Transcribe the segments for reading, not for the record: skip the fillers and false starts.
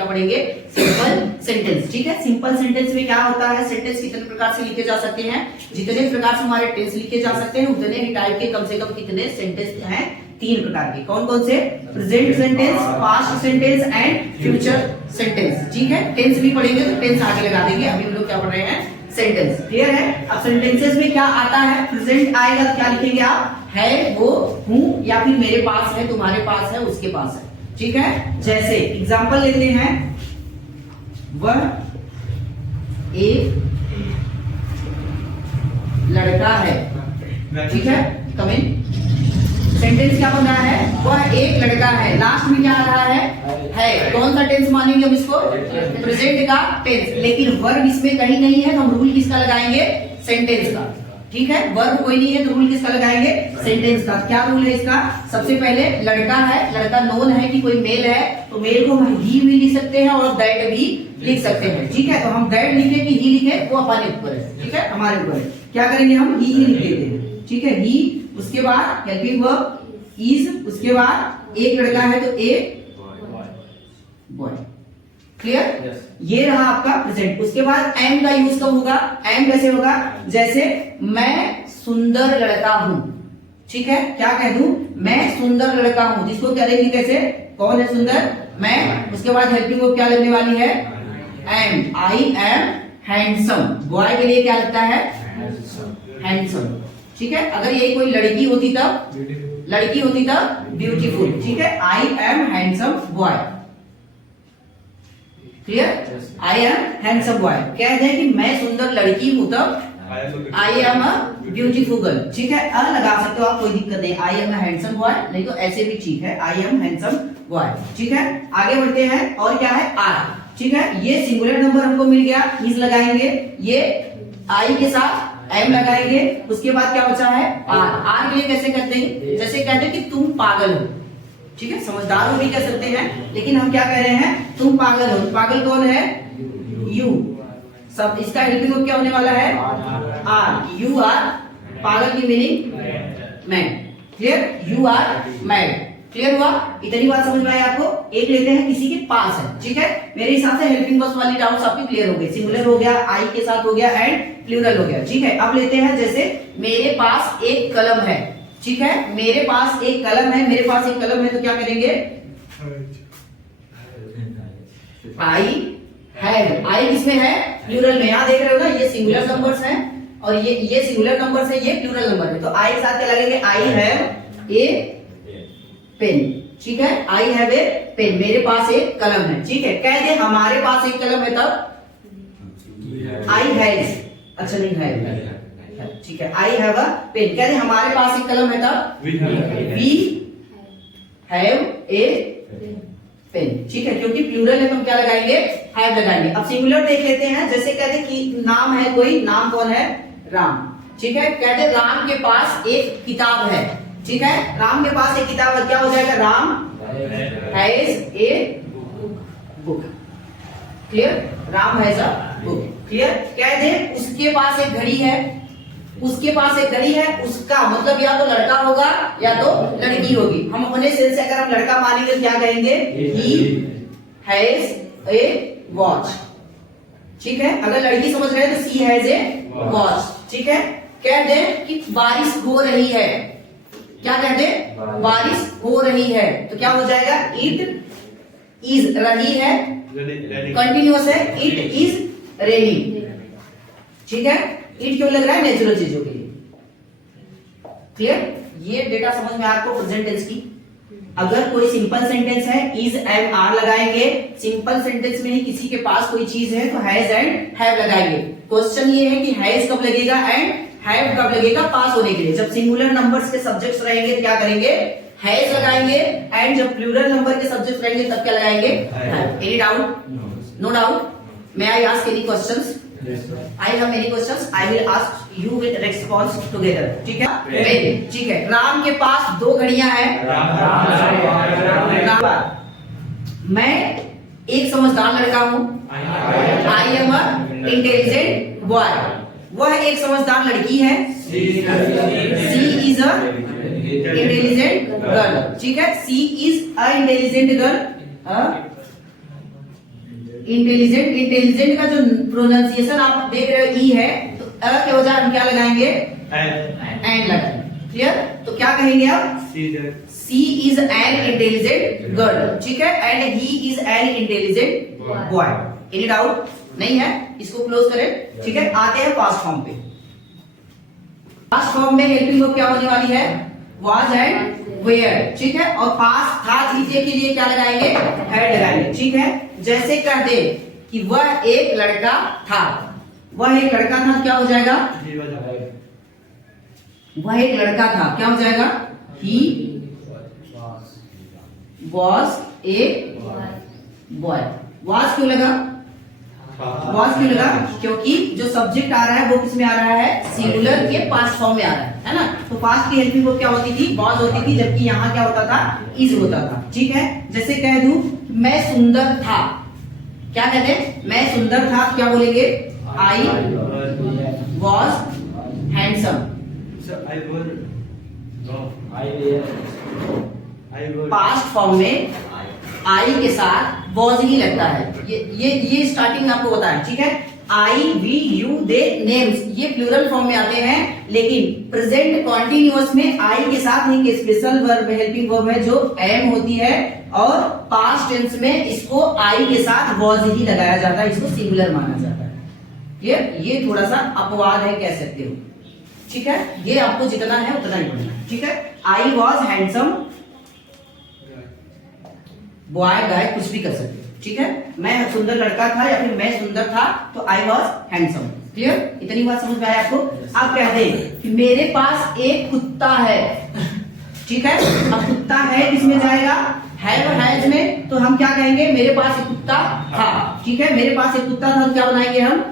क्या पढ़ेंगे? Simple sentence. ठीक है, सिंपल सेंटेंस में क्या होता है? सेंटेंस कितने प्रकार से लिखे जा सकते हैं? जितने प्रकार से हमारे टेंस लिखे जा सकते हैं उतने ही टाइप के कम से कम कितने सेंटेंस हैं? 3 प्रकार के। कौन कौन से? Present sentence, past sentence and future sentence. ठीक है, टेंस भी पढ़ेंगे तो टेंस आगे लगा देंगे। अभी हम लोग क्या पढ़ रहे हैं? सेंटेंस। क्लियर है? अब सेंटेंसेस में क्या आता है? प्रेजेंट आएगा तो क्या लिखेंगे आप? है, वो, हूं, या फिर मेरे पास है, तुम्हारे पास है, उसके पास है। ठीक है, जैसे एग्जांपल लेते हैं, वह एक लड़का है। ठीक है, कमिंग सेंटेंस क्या बन रहा है? वह एक लड़का है। लास्ट में क्या आ रहा है? कौन सा टेंस मानेंगे हम इसको? प्रेजेंट का टेंस। लेकिन वर्ब इसमें कहीं नहीं है तो हम रूल किसका लगाएंगे? सेंटेंस का। ठीक है, वर्ब कोई नहीं है तो रूल किसका लगाएंगे? सेंटेंस का। क्या रूल है इसका? सबसे पहले लड़का है, लड़का नोन है कि कोई मेल है, तो मेल को हम ही भी लिख सकते हैं और दैट भी लिख सकते हैं। ठीक है, तो हम दैट लिखे कि ही लिखे वो अपने ऊपर है। ठीक है, हमारे ऊपर है। क्या करेंगे हम? ही लिख देते हैं। ठीक है, ही, उसके बाद हेल्पिंग वर्ब इज, उसके बाद एक लड़का है तो ए बॉय। क्लियर? ये रहा आपका प्रेजेंट। उसके बाद एम का यूज कब होगा? एम कैसे होगा? जैसे मैं सुंदर लड़का हूं। ठीक है, क्या कह दूं? मैं सुंदर लड़का हूं। जिसको करेंगे कैसे? कौन है सुंदर? मैं। उसके बाद हेल्पिंग वर्ब क्या लगने वाली है? Am. I am handsome. Boy के लिए क्या लगता है? हैंडसम। ठीक है, अगर यही कोई लड़की होती तब? लड़की होती तब ब्यूटीफुल। ठीक है, आई am handsome boy. Clear? I am handsome boy. कह दें कि मैं सुंदर लड़की हूं तब I am a beautiful girl. ठीक है, अ लगा सकते हो आप, कोई दिक्कत नहीं। I am a handsome boy, नहीं तो ऐसे भी ठीक है, आई एम हैंडसम बॉय। ठीक है, आगे बढ़ते हैं। और क्या है? आर। ठीक है, ये सिंगुलर नंबर हमको मिल गया, इज लगाएंगे, ये आई के साथ एम लगाएंगे। उसके बाद क्या बचा है? आर। आर के लिए कैसे कहते हैं? जैसे कहते हैं कि तुम पागल हो। ठीक है, समझदार हो भी कह सकते हैं, लेकिन हम क्या कह रहे हैं? तुम पागल हो। पागल कौन है? यू। सब इसका हेल्पिंग वर्ब क्या होने वाला है? आर। यू आर, पागल की meaning mad. Clear? You are mad. Clear हुआ? इतनी बात समझ में आई आपको? एक लेते हैं, किसी के पास है। ठीक है, मेरे हिसाब से हेल्पिंग वर्ब्स वाली डाउट्स आपकी क्लियर हो गई। सिंगुलर हो गया, आई के साथ हो गया एंड प्लूरल हो गया। ठीक है, अब लेते हैं जैसे मेरे पास एक कलम है। ठीक है, मेरे पास एक कलम है, मेरे पास एक कलम है तो क्या करेंगे? I have. आई किसमें है? प्लूरल में। यहां देख रहे हो ना, ये सिंगुलर नंबर्स हैं और ये सिंगुलर नंबर्स है, ये प्लूरल नंबर है। तो आई के साथ क्या लगेंगे? I have a pen. ठीक है, आई हैव ए पेन। मेरे पास एक कलम है। ठीक है, कह दे हमारे पास एक कलम है तब आई हैज। अच्छा, नहीं है, ठीक है, आई हैव अ पेन। कह दे हमारे पास एक कलम है तब वी हैव ए पेन। ठीक है, क्योंकि प्लूरल है तो हम क्या लगाएंगे? हैव लगाएंगे। अब सिंगुलर देख लेते हैं। जैसे कहते कि नाम है कोई, नाम कौन है? राम। ठीक है, कहते राम के पास एक किताब है। ठीक है, राम के पास एक किताब है, क्या हो जाएगा? Ram has a book. Clear? Ram has a book. Clear? कह दे उसके पास एक घड़ी है। उसके पास एक घड़ी है, उसका मतलब या तो लड़का होगा या तो लड़की होगी। हम अपने सेंस से अगर हम लड़का मानेंगे तो क्या कहेंगे? He has a watch. ठीक है, अगर लड़की समझ रहे हैं तो सी हैज ए वॉच। ठीक है, कह दे कि बारिश हो रही है। क्या कह दे? बारिश हो रही है तो क्या हो जाएगा? It is. रही है कंटिन्यूअस है, इट इज रेनिंग। ठीक है, इट क्यों लग रहा है? नेचुरल चीजों के लिए। क्लियर? ये डेटा समझ में आपको प्रेजेंट टेंस की। अगर कोई सिंपल सेंटेंस है, इज एंड आर लगाएंगे। सिंपल सेंटेंस में ही किसी के पास कोई चीज है तो हैज एंड हैव लगाएंगे। क्वेश्चन ये है कि हैज कब लगेगा एंड हैव कब लगेगा पास होने के लिए? जब सिंगुलर नंबर्स के सब्जेक्ट्स रहेंगे तो क्या करेंगे? हैज लगाएंगे। एंड जब प्लूरल नंबर के सब्जेक्ट्स रहेंगे तब क्या लगाएंगे? Have. Any doubt? No doubt? May I ask any questions? I have many questions. I will ask you with response together. ठीक है? ठीक है। राम के पास 2 घड़ियां हैं। मैं एक समझदार लड़का हूं। I am a intelligent boy. वह एक समझदार लड़की है। She is a intelligent girl. ठीक है? She is a intelligent girl. Intelligent, intelligent का जो प्रोनाउंसिएशन आप देख रहे हो ई है, तो अ के बजाय हम क्या लगाएंगे? एंड लगाएंगे। क्लियर? तो क्या कहेंगे आप? सी इज एन इंटेलिजेंट गर्ल, ठीक है, and he is an intelligent boy. Any doubt? नहीं है, इसको क्लोज करें। ठीक है, आते हैं पास्ट फॉर्म पे। पास्ट फॉर्म में हेल्पिंग वर्ब क्या होने वाली है? वाज एंड वेयर, ठीक है, और पास्ट था थीजे के लिए क्या लगाएंगे? हैड लगाएंगे, ठीक है। जैसे कह दे कि वह एक लड़का था, वह एक लड़का था, क्या हो जाएगा? वह एक लड़का था, क्या हो जाएगा? He was a boy. Was क्यों लगा? वॉज क्यों लगा? क्योंकि जो सब्जेक्ट आ रहा है वो किस में आ रहा है? सिंगुलर के पास्ट फॉर्म में आ रहा है ना। तो पास्ट की हेल्पिंग वर्ब क्या होती थी? वॉज होती थी, जबकि यहाँ क्या होता था? इज होता था, ठीक है। जैसे कह दूं मैं सुंदर था, क्या कहते हैं? मैं सुंदर था, क्या बोलेंगे? I was handsome. Past form में आई के साथ वॉज ही लगता है। ये स्टार्टिंग में आपको बताया, ठीक है। आई, वी, यू, दे, नेम्स ये प्लूरल फॉर्म में आते हैं, लेकिन प्रेजेंट कॉन्टिन्यूअस में आई के साथ एक स्पेशल वर्ब हेल्पिंग वर्ब है जो एम होती है, और पास्ट टेंस में इसको आई के साथ वॉज ही लगाया जाता है, इसको सिंगुलर माना जाता है। ये थोड़ा सा अपवाद है, कह सकते हो, ठीक है। ये आपको जितना है उतना ही पढ़ना है, ठीक है। आई वॉज हैंडसम, बॉय गाय कुछ भी कर सकते हो, ठीक है। मैं सुंदर लड़का था या फिर मैं सुंदर था, तो आई वॉज हैंडसम। क्लियर? इतनी बात समझ में आया आपको? आप कह दें कि मेरे पास एक कुत्ता है, ठीक है। अब कुत्ता है किसमें जाएगा? हैव हैज में। तो हम क्या कहेंगे? मेरे पास एक कुत्ता था, ठीक है। मेरे पास एक कुत्ता था, तो क्या बनाएंगे हम?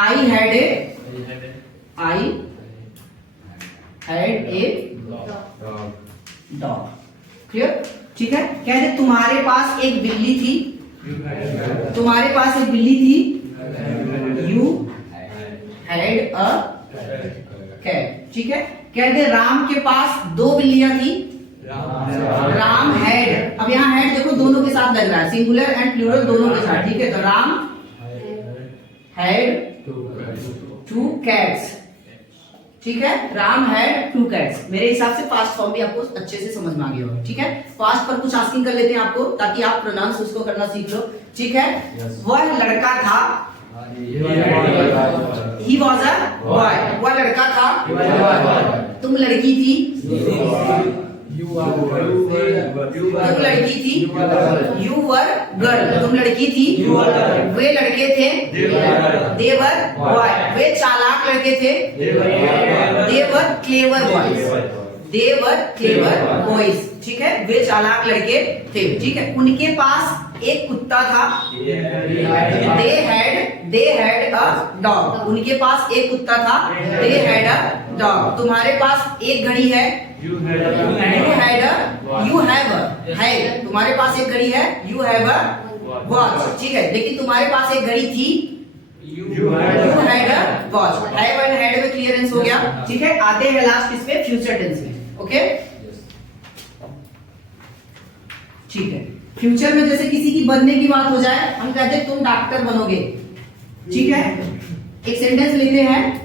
I had a dog. Clear? ठीक है। कहते तुम्हारे पास एक बिल्ली थी, तुम्हारे पास एक बिल्ली थी, यू हैड अ कैट, ठीक है। कहते राम के पास 2 बिल्लियां थी, राम हैड। अब यहाँ हैड देखो दोनों के साथ लग रहा है, सिंगुलर एंड प्लूरल दोनों के साथ, ठीक है। तो राम हैड 2 कैट्स, ठीक है। Ram had 2 cats. मेरे हिसाब से पास्ट फॉर्म भी आपको अच्छे से समझ में आ गया होगा, ठीक है। पास्ट पर कुछ आस्किंग कर लेते हैं आपको, ताकि आप प्रोनाउंस उसको करना सीख लो, ठीक है। वह लड़का था, ही वॉज अ बॉय। वह लड़का था, तुम लड़की थी, तुम लड़की थी, यू वर गर्ल। तुम लड़की थी, वे लड़के थे, दे वर बॉय। वे चालाक लड़के थे, दे वर क्लेवर बॉयज, दे वर क्लेवर बॉयज, ठीक है। वे चालाक लड़के थे, ठीक है। उनके पास एक कुत्ता था, दे हैड अ डॉग। उनके पास एक कुत्ता था, दे हैड अ डॉग। तुम्हारे पास एक घड़ी है, यू हैव है। तुम्हारे पास एक घड़ी है, यू हैव अ वॉच, ठीक है। लेकिन तुम्हारे पास एक घड़ी थी, you had a watch. Have and had में क्लियरेंस हो गया, ठीक है। आते हैं लास्ट इस पे फ्यूचर टेंस में, ओके। ठीक है। फ्यूचर में जैसे किसी की बनने की बात हो जाए, हम कहते हैं तुम डॉक्टर बनोगे, ठीक है। एक सेंटेंस लेते हैं,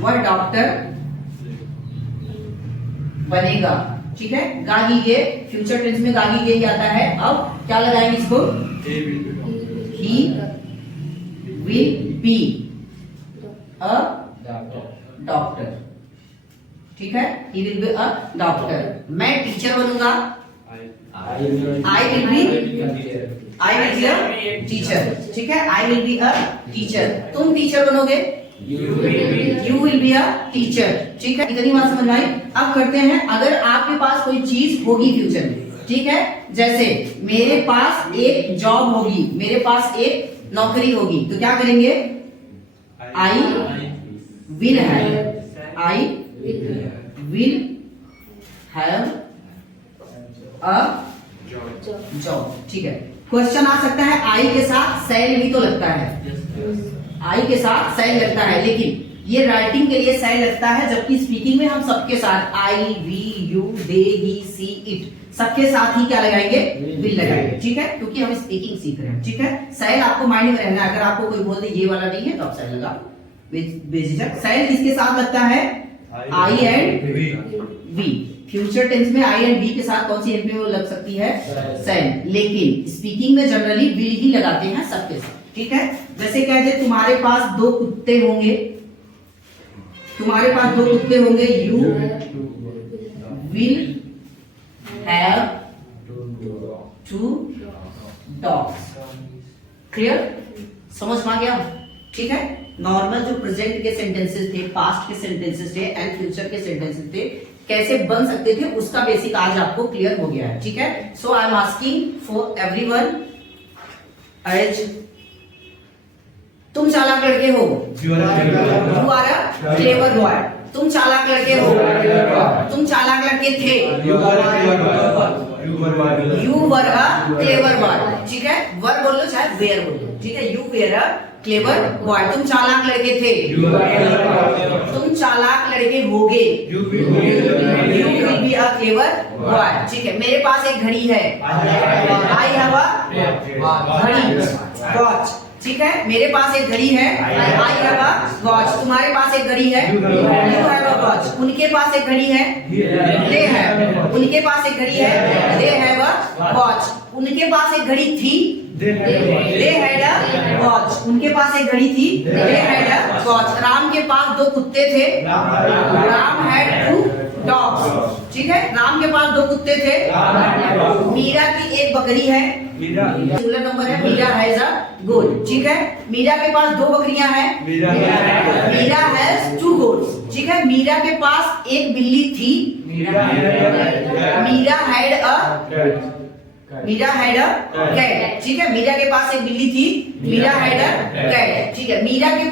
वह डॉक्टर बनेगा, ठीक है। गागीगे, फ्यूचर टेंस में गागीगे ही आता है। अब क्या लगाएंगे इसको? He will be a doctor, ठीक है। He will be a doctor. मैं टीचर बनूंगा, I will be a teacher, ठीक है। I will be a teacher. तुम टीचर बनोगे, you will be a teacher, ठीक है। इतनी बात समझ में आई। अब करते हैं, अगर आपके पास कोई चीज होगी फ्यूचर में, ठीक है। जैसे मेरे पास एक जॉब होगी, मेरे पास एक नौकरी होगी, तो क्या करेंगे? I will have, I will have a job, ठीक है। क्वेश्चन आ सकता है आई के साथ सैल भी तो लगता है, आई के साथ सैल लगता है, लेकिन ये राइटिंग के लिए सै लगता है, जबकि स्पीकिंग में हम सबके साथ I, we, you, they, he, she, it सबके साथ ही क्या लगाएंगे, विल लगाएंगे, ठीक है, क्योंकि हम स्पीकिंग सीख रहे हैं, ठीक है। सैल आपको माइंड में रहना है, अगर आपको कोई बोल दे ये वाला नहीं है तो आप सैल लगा बेझिझक। सैल किसके साथ लगता है, आई एंड वी। फ्यूचर टेंस में आई एंड वी के साथ कौन सी हेल्प में वो लग सकती है, सैल। लेकिन स्पीकिंग में जनरली विल ही लगाते हैं सबके साथ, ठीक है। जैसे कहते तुम्हारे पास 2 कुत्ते होंगे, तुम्हारे पास 2 कुत्ते होंगे, you will have 2 dogs. Clear, समझ में आ गया, ठीक है। नॉर्मल जो प्रेजेंट के सेंटेंसेस थे, पास्ट के सेंटेंसेस थे एंड फ्यूचर के सेंटेंसेस थे, कैसे बन सकते थे उसका बेसिक आज आपको क्लियर हो गया है, ठीक है। So I am asking for everyone, as तुम चालाक लड़के हो, you are a clever boy. तुम चालाक लड़के हो, तुम चालाक लड़के थे, you were a clever boy, ठीक है। वर बोल लो चाहे वेयर बोल लो, ठीक है। You were a clever boy, तुम चालाक लड़के थे, तुम चालाक लड़के होगे, you will be a clever boy, ठीक है। मेरे पास एक घड़ी है, आई हैव अ घड़ी, वॉच, ठीक है। मेरे पास एक घड़ी है, आई हैव अ वॉच। तुम्हारे पास एक घड़ी है, यू हैव अ वॉच। उनके पास एक घड़ी है, दे हैव। उनके पास एक घड़ी है, दे हैव अ वॉच। उनके पास एक घड़ी थी, दे हैड अ वॉच। उनके पास एक घड़ी थी, they had a watch. Ram के पास 2 कुत्ते थे, राम हैड 2 डॉग्स, ठीक है। राम के पास 2 कुत्ते थे। मीरा की एक बकरी है, सिंगुलर नंबर है, मीरा हैज अ गोट, ठीक है। मीरा के पास 2 बकरियां हैं, मीरा हैज 2 गोट्स, ठीक है। मीरा के पास एक बिल्ली थी, मीरा हैड अ कैट, ठीक है। मीरा के पास एक बिल्ली थी, मीरा हैड अ कैट, ठीक है। मीरा के